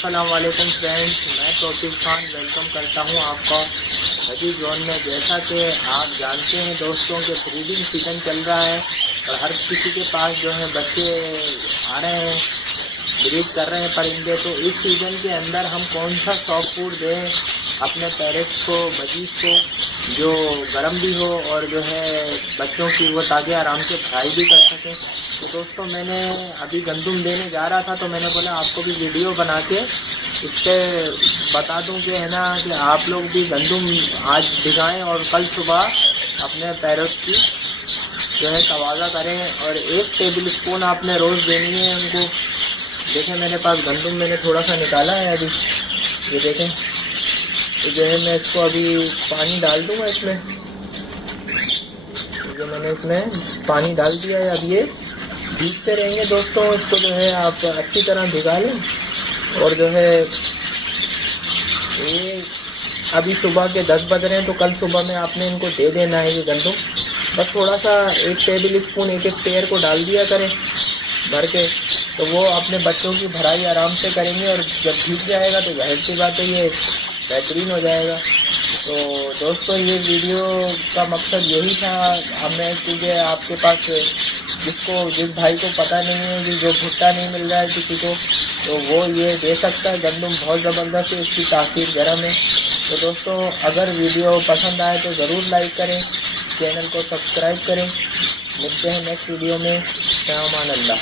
अस्सलाम वालेकुम फ्रेंड्स, मैं तौसीफ खान वेलकम करता हूं आपका हजी जोन में। जैसा कि आप जानते हैं दोस्तों के ब्रीडिंग सीजन चल रहा है और हर किसी के पास जो है बच्चे आ रहे हैं, ब्रीड कर रहे हैं परिंदे। तो इस सीज़न के अंदर हम कौन सा सॉफ्ट फूड दें अपने पेरेंट्स को, बजीज को, जो गर्म भी हो और जो है बच्चों की वो ताकि आराम से पढ़ाई भी कर सकें। तो दोस्तों मैंने अभी गंदुम देने जा रहा था, तो मैंने बोला आपको भी वीडियो बना के इस पर बता दूं कि है ना कि आप लोग भी गंदुम आज भिगाएं और कल सुबह अपने पेरेंट्स की जो है तवाज़ा करें। और 1 टेबल स्पून आपने रोज़ देनी है उनको। देखें मेरे पास गंदुम मैंने थोड़ा सा निकाला है अभी, ये देखें। तो जो है मैं इसको अभी पानी डाल दूँगा इसमें। जो मैंने इसमें पानी डाल दिया है, अब ये भीगते रहेंगे दोस्तों। इसको जो है आप अच्छी तरह भिगा लें और जो है ये अभी सुबह के 10 बज रहे हैं, तो कल सुबह में आपने इनको दे देना है ये गंदुम। बस थोड़ा सा 1 टेबल स्पून एक पेयर को डाल दिया करें भर के, तो वो अपने बच्चों की भराई आराम से करेंगे और जब भीग जाएगा तो जाहिर सी बात है ये बेहतरीन हो जाएगा। तो दोस्तों ये वीडियो का मकसद यही था। अब मैं क्योंकि आपके पास जिस भाई को पता नहीं है कि जो भुट्टा नहीं मिल रहा है किसी को, तो वो ये दे सकता है। गंदुम बहुत ज़बरदस्त है, इसकी तासीर गर्म है। तो दोस्तों अगर वीडियो पसंद आए तो ज़रूर लाइक करें, चैनल को सब्सक्राइब करें। मिलते हैं नेक्स्ट वीडियो में। अमान अल्लाह।